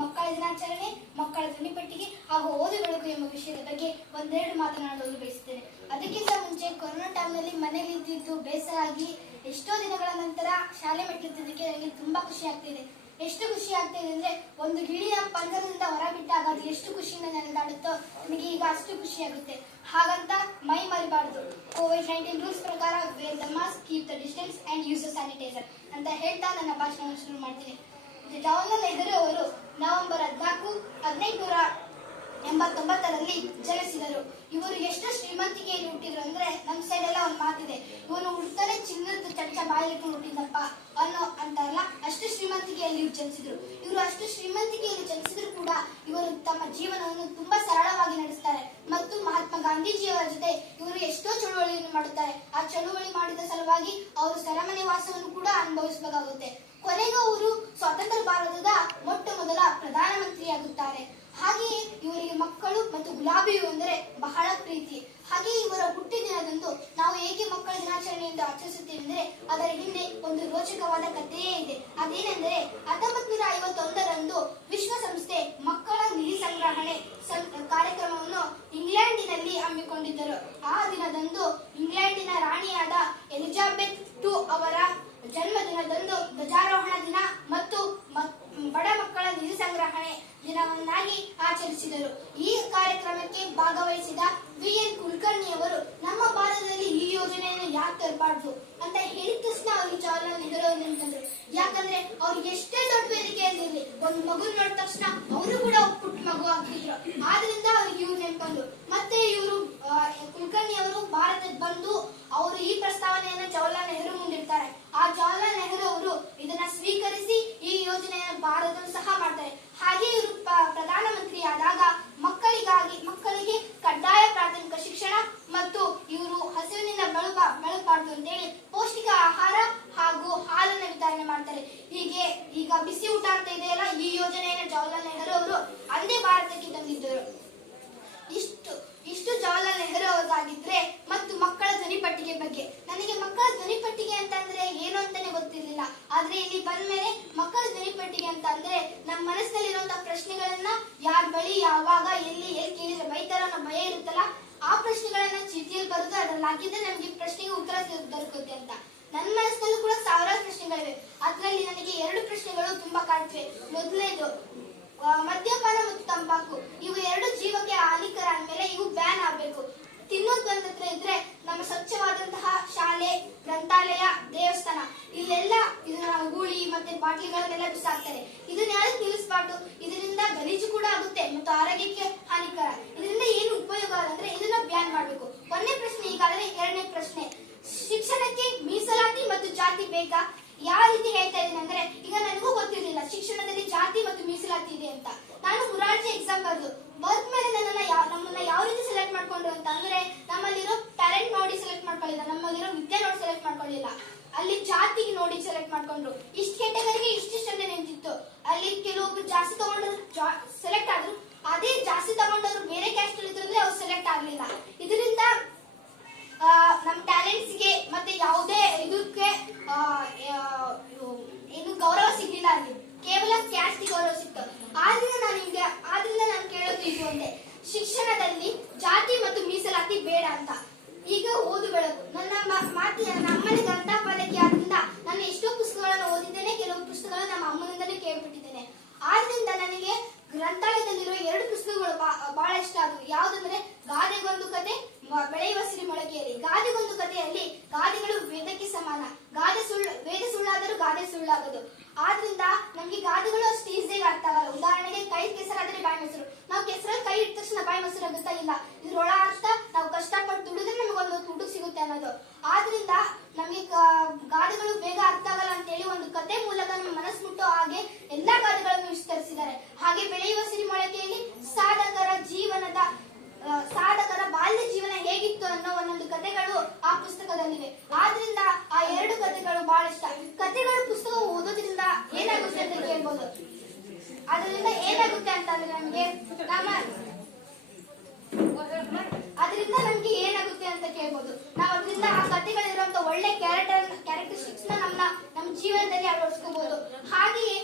ಮಕ್ಕಳ ದಿನಾಚರಣೆ, ಮಕ್ಕಳ ಧ್ವನಿಪೆಟ್ಟಿಗೆ ಹಾಗೂ ಓದು ಬೆಳಕು ಎಂಬ ವಿಷಯದ ಬಗ್ಗೆ ಒಂದೆರಡು ಮಾತನಾಡಲು ಬಯಸುತ್ತೇನೆ. ಅದಕ್ಕಿಂತ ಮುಂಚೆ ಕೊರೋನಾ ಟೈಮ್ನಲ್ಲಿ ಮನೇಲಿ ಇದ್ದಿದ್ದು ಬೇಸರ ಆಗಿ ಎಷ್ಟೋ ದಿನಗಳ ನಂತರ ಶಾಲೆ ಮೆಟ್ಟಿದ್ದಕ್ಕೆ ನನಗೆ ತುಂಬಾ ಖುಷಿ ಆಗ್ತಿದೆ. ಎಷ್ಟು ಖುಷಿ ಆಗ್ತಿದೆ ಅಂದ್ರೆ ಒಂದು ಗಿಳಿಯ ಪಂಜರದಿಂದ ಹೊರಬಿಟ್ಟಾಗ ಅದು ಎಷ್ಟು ಖುಷಿಯಿಂದ ನೆನೆದಾಡುತ್ತೋ ನನಗೆ ಈಗ ಅಷ್ಟು ಖುಷಿ ಆಗುತ್ತೆ. ಹಾಗಂತ ಮೈ ಮರಿಬಾರ್ದು. COVID-19 ರೂಲ್ಸ್ ಪ್ರಕಾರ wear the mask, keep the distance and use the sanitiser ಅಂತ ಹೇಳ್ತಾ ನನ್ನ ಭಾಷಣವನ್ನು ಶುರು ಮಾಡ್ತೀನಿ. ಜವಾಹರ್ಲಾಲ್ ನೆಹರು ಅವರು ನವೆಂಬರ್ 14, 1889ರಲ್ಲಿ ಜನಿಸಿದರು. ಇವರು ಎಷ್ಟು ಶ್ರೀಮಂತಿಕೆಯಲ್ಲಿ ಹುಟ್ಟಿದ್ರು ಅಂದ್ರೆ ನಮ್ಮ ಸೈಡ್ ಎಲ್ಲ ಒಂದು ಮಾತಿದೆ, ಇವನು ಹುಡ್ತಾನೆ ಚಿನ್ನದ ಚಮಚ ಬಾಯಿಲಿಟ್ಟು ಹುಟ್ಟಿದಪ್ಪ ಅನ್ನೋ ಅಂತಾರಲ್ಲ, ಅಷ್ಟು ಶ್ರೀಮಂತಿಕೆಯಲ್ಲಿ ಜನಿಸಿದ್ರು. ಇವರು ಅಷ್ಟು ಶ್ರೀಮಂತಿಕೆಯಲ್ಲಿ ಜನಿಸಿದ್ರು ಕೂಡ ಇವರು ತಮ್ಮ ಜೀವನವನ್ನು ತುಂಬಾ ಸರಳವಾಗಿ ನಡೆಸ್ತಾರೆ ಮತ್ತು ಮಹಾತ್ಮ ಗಾಂಧೀಜಿಯವರ ಜೊತೆ ಇವರು ಎಷ್ಟೋ ಚಳುವಳಿಯನ್ನು ಮಾಡುತ್ತಾರೆ. ಆ ಚಳುವಳಿ ಮಾಡಿದ ಸಲುವಾಗಿ ಅವರು ಸೆರೆಮನೆ ವಾಸವನ್ನು ಕೂಡ ಅನುಭವಿಸಬೇಕಾಗುತ್ತೆ. ಕೊನೆಗೂ ಅವರು ಸ್ವತಂತ್ರ ಭಾರತದ ಮೊಟ್ಟ ಮೊದಲ ಪ್ರಧಾನಮಂತ್ರಿಯಾಗುತ್ತಾರೆ. ಹಾಗೆಯೇ ಇವರಿಗೆ ಮಕ್ಕಳು ಮತ್ತು ಗುಲಾಬಿ ಹೂ ಅಂದರೆ ಬಹಳ ಪ್ರೀತಿ. ಹಾಗೆಯೇ ಇವರ ಹುಟ್ಟಿದಿನದಂದು ನಾವು ಏಕೆ ಮಕ್ಕಳ ದಿನಾಚರಣೆ ಎಂದು ಆಚರಿಸುತ್ತೇವೆ ಅಂದರೆ ಅದರ ಹಿಂದೆ ಒಂದು ರೋಚಕವಾದ ಕಥೆಯೇ ಇದೆ. ಅದೇನೆಂದರೆ 1951ರಂದು ವಿಶ್ವಸಂಸ್ಥೆ ಮಕ್ಕಳ ನಿಧಿ ಸಂಗ್ರಹಣೆ ಕಾರ್ಯಕ್ರಮವನ್ನು ಇಂಗ್ಲೆಂಡಿನಲ್ಲಿ ಹಮ್ಮಿಕೊಂಡಿದ್ದರು. ಆ ದಿನದಂದು ಇಂಗ್ಲೆಂಡಿನ ರಾಣಿಯಾದ ಎಲಿಜಬೆತ್ II ಅವರ ಜನ್ಮದಿನದಂದು ಧ್ವಜಾರೋಹಣ ದಿನ ಮತ್ತು ಬಡ ಮಕ್ಕಳ ನಿಧಿ ಸಂಗ್ರಹಣೆ ದಿನವನ್ನಾಗಿ ಆಚರಿಸಿದರು. ಈ ಕಾರ್ಯಕ್ರಮಕ್ಕೆ ಭಾಗವಹಿಸಿದ VN ಕುಲಕರ್ಣಿಯವರು ನಮ್ಮ ಭಾರತದಲ್ಲಿ ಈ ಯೋಜನೆಯನ್ನು ಯಾಕೆ ತರಬಾರ್ದು ಅಂತ ಹೇಳಿದ ತಕ್ಷಣ ಅವರಿಗೆ ಜವಾಹರ್ಲಾಲ್ ನೆಹರು ನೆನಪಂದ್ರು. ಯಾಕಂದ್ರೆ ಅವ್ರಿಗೆ ಎಷ್ಟೇ ದೊಡ್ಡ ವೇದಿಕೆಯಲ್ಲಿ ಒಂದು ಮಗು ನೋಡಿದ ತಕ್ಷಣ ಅವರು ಕೂಡ ಪುಟ್ಟ ಮಗು ಆಗ್ತಿದ್ರು. ಆದ್ರಿಂದ ಅವ್ರಿಗೆ ಇವ್ರು ನೆನಪಂದ್ರು. ಮತ್ತೆ ಇವರು ಕುಲಕರ್ಣಿ ಅವರು ಭಾರತಕ್ಕೆ ಬಂದು ಅವರು ಈ ಪ್ರಸ್ತಾವನೆಯನ್ನು ಜವಾಹರ್ಲಾಲ್ ನೆಹರು ಮುಂದಿಡ್ತಾರೆ. ಆ ಜವಾಹರ್ಲಾಲ್ ನೆಹರು ಅವರು ಇದನ್ನ ಸ್ವೀಕರಿಸಿ ಈ ಯೋಜನೆಯನ್ನು ಭಾರತದಲ್ಲಿ ಸಹ ಮಾಡ್ತಾರೆ. ಹಾಗೆ ಇವರು ಪ್ರಧಾನಮಂತ್ರಿ ಆದಾಗ ಮಕ್ಕಳಿಗೆ ಕಡ್ಡಾಯ ಪ್ರಾಥಮಿಕ ಶಿಕ್ಷಣ ಮತ್ತು ಇವರು ಹಸಿವಿನಿಂದ ಬಳಲಬಾರದು ಅಂತೇಳಿ ಪೌಷ್ಟಿಕ ಆಹಾರ ಹಾಗೂ ಹಾಲನ್ನು ವಿತರಣೆ ಮಾಡ್ತಾರೆ. ಹೀಗೆ ಈಗ ಬಿಸಿ ಊಟ ಅಂತ ಇದೆಯಲ್ಲ, ಈ ಯೋಜನೆಯನ್ನು ಜವಾಹರ್ಲಾಲ್ ನೆಹರು ಅವರು ಅಂದೇ ಭಾರತಕ್ಕೆ ತಂದಿದ್ದರು. ಇಷ್ಟು ಜವಾಹರ್ಲಾಲ್ ನೆಹರು ಅವರಾಗಿದ್ರೆ ಮತ್ತು ಮಕ್ಕಳ ಧ್ವನಿಪೆಟ್ಟಿಗೆ ಬಗ್ಗೆ ನನಗೆ ಮಕ್ಕಳ ಧ್ವನಿಪೆಟ್ಟಿಗೆ ಅಂತ ಅಂದ್ರೆ ಏನು ಅಂತಾನೆ ಗೊತ್ತಿರಲಿಲ್ಲ. ಆದ್ರೆ ಇಲ್ಲಿ ಬಂದ್ಮೇಲೆ ಮಕ್ಕಳ ಧ್ವನಿಪೆಟ್ಟಿಗೆ ಅಂತ ಅಂದ್ರೆ ನಮ್ಮ ಮನಸ್ಸಿನಲ್ಲಿರುವಂತಹ ಪ್ರಶ್ನೆಗಳನ್ನ ಯಾರ ಬಳಿ ಯಾವಾಗ ಎಲ್ಲಿ ಕೇಳಿದ್ರೆ ಬೈತಾರ ಅನ್ನೋ ಭಯ ಇರುತ್ತಲ್ಲ, ಆ ಪ್ರಶ್ನೆಗಳನ್ನ ಚೀಟಿಯಲ್ಲಿ ಬರೆದು ಅದ್ರಲ್ಲಿ ಹಾಕಿದ್ರೆ ನಮ್ಗೆ ಪ್ರಶ್ನೆಗೆ ಉತ್ತರ ದೊರಕುತ್ತೆ ಅಂತ. ನನ್ನ ಮನಸ್ಸಿನಲ್ಲೂ ಕೂಡ ಸಾವಿರಾರು ಪ್ರಶ್ನೆಗಳಿವೆ. ಅದರಲ್ಲಿ ನನಗೆ 2 ಪ್ರಶ್ನೆಗಳು ತುಂಬಾ ಕಾಡ್ತಿವೆ. ಮೊದಲನೇದು, ಮದ್ಯಪಾನ ಮತ್ತು ತಂಬಾಕು ಇವು 2 ಜೀವಕ್ಕೆ ಹಾನಿಕರ ಅಂದ್ಮೇಲೆ ಇವು ಬ್ಯಾನ್ ಆಗ್ಬೇಕು. ತಿನ್ನೋದು ಬಂದತ್ರ ಇದ್ರೆ ನಮ್ಮ ಸ್ವಚ್ಛವಾದಂತಹ ಶಾಲೆ, ಗ್ರಂಥಾಲಯ, ದೇವಸ್ಥಾನ ಇಲ್ಲೆಲ್ಲ ಇದನ್ನ ಗೂಳಿ ಮತ್ತೆ ಬಾಟ್ಲಿಗಳನ್ನೆಲ್ಲ ಬಿಸಾಕ್ತಾರೆ. ಇದನ್ನ ಯಾರು ನಿಲ್ಲಿಸಬಾರ್ದು. ಇದರಿಂದ ಗಲೀಜು ಕೂಡ ಆಗುತ್ತೆ ಮತ್ತು ಆರೋಗ್ಯಕ್ಕೆ ಹಾನಿಕರ. ಇದರಿಂದ ಏನು ಉಪಯೋಗ ಅಂದ್ರೆ ಇದನ್ನ ಬ್ಯಾನ್ ಮಾಡ್ಬೇಕು. 1ನೇ ಪ್ರಶ್ನೆ. ಈಗಾಗಲೇ 2ನೇ ಪ್ರಶ್ನೆ, ಶಿಕ್ಷಣಕ್ಕೆ ಮೀಸಲಾತಿ ಮತ್ತು ಜಾತಿ ಬೇಕಾ? ಯಾವ ರೀತಿ ಹೇಳ್ತಾ ಇದ್ದೀನಿ ಅಂದ್ರೆ, ಈಗ ನನಗೂ ಗೊತ್ತಿರಲಿಲ್ಲ ಶಿಕ್ಷಣದಲ್ಲಿ ಜಾತಿ ಮತ್ತು ಮೀಸಲಾತಿ ಇದೆ ಅಂತ. ನಾನು ಮುರಾರ್ಜಿ ಎಕ್ಸಾಮ್ ಬರ್ದ್ಮೇಲೆ ನಮ್ಮನ್ನ ಯಾವ ರೀತಿ ಸೆಲೆಕ್ಟ್ ಮಾಡ್ಕೊಂಡ್ರು ಅಂತ ಅಂದ್ರೆ, ನಮ್ಮಲ್ಲಿರೋ ಟ್ಯಾಲೆಂಟ್ ನೋಡಿ ಸೆಲೆಕ್ಟ್ ಮಾಡ್ಕೊಳ್ಳಿಲ್ಲ, ನಮ್ಮಲ್ಲಿರೋ ವಿದ್ಯೆ ನೋಡಿ ಸೆಲೆಕ್ಟ್ ಮಾಡ್ಕೊಳ್ಳಿಲ್ಲ, ಅಲ್ಲಿ ಜಾತಿ ನೋಡಿ ಸೆಲೆಕ್ಟ್ ಮಾಡ್ಕೊಂಡ್ರು. ಇಷ್ಟು ಕೆಟಗರಿಗೆ ಇಷ್ಟಿಷ್ಟು ಅಂತ ನಿಂತಿತ್ತು. ಅಲ್ಲಿ ಕೆಲವೊಬ್ರು ಜಾಸ್ತಿ ತಗೊಂಡರು ಸೆಲೆಕ್ಟ್ ಆದ್ರು, ಅದೇ ಜಾಸ್ತಿ ತಗೊಂಡವರು ಬೇರೆ ಕ್ಯಾಸ್ಟ್ ಅಲ್ಲಿ ಇದ್ರೆ ಅವ್ರು ಸೆಲೆಕ್ಟ್ ಆಗ್ಲಿಲ್ಲ. ಇದರಿಂದ ನಮ್ಮ ಟ್ಯಾಲೆಂಟ್ಸ್ಗೆ ಮತ್ತೆ ಯಾವುದೇ ಇದಕ್ಕೆ ಏನು ಗೌರವ ಸಿಗ್ಲಿಲ್ಲ. ಅಲ್ಲಿ ಕೇವಲ ಕ್ಯಾಸ್ಟ್ ಗೌರವ ಸಿಕ್ತು. ಆದ್ರಿಂದ ನಾನು ಕೇಳೋದು ಇದು ಒಂದೇ, ಶಿಕ್ಷಣದಲ್ಲಿ ಜಾತಿ ಮತ್ತು ಮೀಸಲಾತಿ ಬೇಡ ಅಂತ. ಈಗ ಓದು ಬೆಳಕು ನನ್ನ ಅಮ್ಮನ ಗ್ರಂಥಪಾಲಕಿ ಆದ್ರಿಂದ ನಾನು ಎಷ್ಟೋ ಪುಸ್ತಕಗಳನ್ನು ಓದಿದ್ದೇನೆ. ಕೆಲವು ಪುಸ್ತಕಗಳನ್ನು ನಮ್ಮ ಅಮ್ಮನಿಂದಲೇ ಕೇಳ್ಬಿಟ್ಟಿದ್ದೇನೆ. ಆದ್ರಿಂದ ನನಗೆ ಗ್ರಂಥಾಲಯದಲ್ಲಿರುವ 2 ಪುಸ್ತಕಗಳು ಬಹಳ ಇಷ್ಟ ಆದವು. ಯಾವುದಂದ್ರೆ ಗಾದೆಗೊಂದು ಕತೆ, ಬೆಳೆಯುವ ಸಿರಿ ಮೊಳಕೆಯಲ್ಲಿ. ಗಾದೆಗೊಂದು ಕಥೆಯಲ್ಲಿ ಗಾದೆಗಳು ವೇದಕ್ಕೆ ಸಮಾನ. ವೇದ ಸುಳ್ಳಾದರೂ ಗಾದೆ ಸುಳ್ಳಾಗದು. ಆದ್ರಿಂದ ನಮ್ಗೆ ಗಾದೆಗಳು ಅಷ್ಟು ಈಸಿಯಾಗಿ ಅರ್ಥ ಆಗಲ್ಲ. ಉದಾಹರಣೆಗೆ ಕೈ ಕೆಸರಾದ್ರೆ ಬಾಯಿ ಮೊಸರು. ನಾವು ಕೆಸರಲ್ಲಿ ಕೈ ಇಟ್ಟ ತಕ್ಷಣ ಬಾಯಿ ಮೊಸರು ಆಗುತ್ತಾ? ಇಲ್ಲ. ಇದ್ರೊಳ ಅರ್ಥ ನಾವು ಕಷ್ಟಪಟ್ಟು ದುಡಿದ್ರೆ ನಮಗೊಂದು ಊಟ ಸಿಗುತ್ತೆ ಅನ್ನೋದು. ಆದ್ರಿಂದ ನಮಗೆ ಗಾದೆಗಳು ಬೇಗ ಅರ್ಥ ಆಗಲ್ಲ ಅಂತೇಳಿ ಒಂದು ಕತೆ ಮೂಲಕ ನಮ್ಮ ಮನಸ್ಸು ಮುಟ್ಟೋ ಹಾಗೆ ಎಲ್ಲಾ ಗಾದೆಗಳನ್ನು ವಿಸ್ತರಿಸಿದ್ದಾರೆ. ಹಾಗೆ ಬೆಳೆಯುವ ಸಿರಿ ಮೊಳಕೆಯಲ್ಲಿ ಸಾಧಕರ ಬಾಲ್ಯ ಜೀವನ ಹೇಗಿತ್ತು ಅನ್ನೋ ಒಂದೊಂದು ಕಥೆಗಳು ಆ ಪುಸ್ತಕದಲ್ಲಿವೆ. ಆದ್ರಿಂದ ಆ 2 ಕಥೆಗಳು ಬಹಳ ಇಷ್ಟ. ಕಥೆಗಳು ಪುಸ್ತಕ ಓದೋದ್ರಿಂದ ಏನಾಗುತ್ತೆ ಅಂತ ಕೇಳ್ಬೋದು. ಅದರಿಂದ ಏನಾಗುತ್ತೆ ಅಂತಂದ್ರೆ ನಮ್ಗೆ ಏನಾಗುತ್ತೆ ಅಂತ ಕೇಳ್ಬೋದು. ನಾವು ಅದರಿಂದ ಆ ಕಥೆಗಳಿರುವಂತ ಒಳ್ಳೆ ಕ್ಯಾರೆಕ್ಟರಿಸ್ಟಿಕ್ಸ್ ನಮ್ಮ ಜೀವನದಲ್ಲಿ ಅಳವಡಿಸ್ಕೋಬಹುದು. ಹಾಗೆಯೇ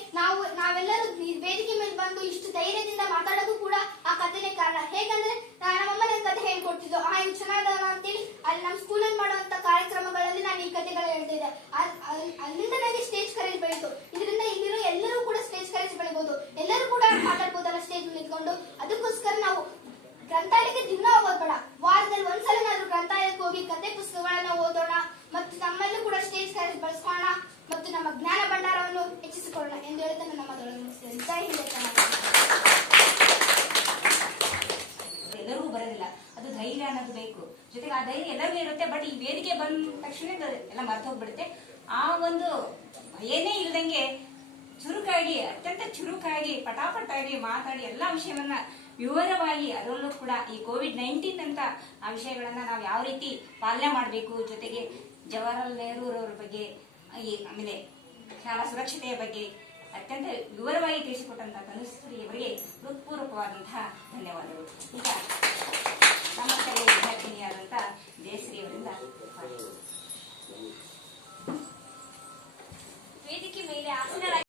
ನಾವೆಲ್ಲರೂ ವೇದಿಕೆ ಮೇಲೆ ಬಂದು ಇಷ್ಟು ಧೈರ್ಯದಿಂದ ಮಾತಾಡೋದು ಕೂಡ ಆ ಕಥೆನೇ ಕಾರಣ. ಹೇಗಂದ್ರೆ ನಮ್ಮಮ್ಮ ನನ್ನ ಕಥೆ ಹೇಳ್ಕೊಡ್ತಿದ್ದು, ಇವ್ ಚೆನ್ನಾದವನ ಅಂತೇಳಿ ಅಲ್ಲಿ ನಮ್ಮ ಸ್ಕೂಲಲ್ಲಿ ಮಾಡುವಂತ ಕಾರ್ಯಕ್ರಮಗಳಲ್ಲಿ ನಾನು ಈ ಕಥೆಗಳು ಹೇಳ್ತಿದ್ದೆ. ಅಲ್ಲಿಂದ ನನಗೆ ಸ್ಟೇಜ್ ಕರೇಜ್ ಬೆಳೀತು. ಇದರಿಂದ ಇಲ್ಲಿರೋ ಎಲ್ಲರೂ ಕೂಡ ಸ್ಟೇಜ್ ಕರೇಜ್ ಬೆಳಿಬಹುದು, ಎಲ್ಲರೂ ಕೂಡ ಮಾತಾಡ್ಬೋದಲ್ಲ ಸ್ಟೇಜ್ ನಿಂತ್ಕೊಂಡು. ಅದಕ್ಕೋಸ್ಕರ ನಾವು ಗ್ರಂಥಾಲಯಕ್ಕೆ ದಿನ ಹೋಗೋದು ಬೇಡ, ವಾರದಲ್ಲಿ ಒಂದ್ಸಲನಾದ್ರೂ ಗ್ರಂಥಾಲಯಕ್ಕೆ ಹೋಗಿ ಕತೆ ಪುಸ್ತಕಗಳನ್ನ ಓದೋಣ ಮತ್ತು ನಮ್ಮಲ್ಲೂ ಕೂಡ ಸ್ಟೇಜ್ ಕರೇಜ್ ಬಳಸ್ಕೊಳ್ಳೋಣ ಮತ್ತು ನಮ್ಮ ಜ್ಞಾನ ಭಂಡಾರವನ್ನು ಹೆಚ್ಚಿಸಿಕೊಳ್ಳೋಣ ಎಂದು ಹೇಳುತ್ತಾ ನನ್ನ ಮಾತುಗಳನ್ನು ಮುಗಿಸ್ತೇನೆ. ಜೈ ಹಿಂದ್. ಎಲ್ಲರಿಗೂ ಬರೋದಿಲ್ಲ, ಅದು ಧೈರ್ಯ ಅನ್ನೋದು ಬೇಕು. ಜೊತೆಗೆ ಆ ಧೈರ್ಯ ಎಲ್ಲರಿಗೂ ಇರುತ್ತೆ. ಬಟ್ ಈ ವೇದಿಕೆ ಬಂದ ತಕ್ಷಣ ಎಲ್ಲ ಮರ್ತು ಹೋಗ್ಬಿಡುತ್ತೆ. ಆ ಒಂದು ಭಯನೇ ಇಲ್ದಂಗೆ ಚುರುಕಾಗಿ, ಅತ್ಯಂತ ಚುರುಕಾಗಿ ಪಟಾಪಟ್ಟಾಗಿ ಮಾತಾಡಿ ಎಲ್ಲಾ ವಿಷಯವನ್ನ ವಿವರವಾಗಿ, ಅದರಲ್ಲೂ ಕೂಡ ಈ ಕೋವಿಡ್-19 ಅಂತ ಆ ವಿಷಯಗಳನ್ನ ನಾವು ಯಾವ ರೀತಿ ಪಾಲನೆ ಮಾಡಬೇಕು, ಜೊತೆಗೆ ಜವಾಹರಲಾಲ್ ನೆಹರು ಅವರ ಬಗ್ಗೆ, ಆಮೇಲೆ ಶಾಲಾ ಸುರಕ್ಷತೆಯ ಬಗ್ಗೆ ಅತ್ಯಂತ ವಿವರವಾಗಿ ತಿಳಿಸಿಕೊಟ್ಟಂತಹ ತನುಶ್ರೀ ಅವರಿಗೆ ಹೃತ್ಪೂರ್ವಕವಾದಂತಹ ಧನ್ಯವಾದಗಳು. ಈಗ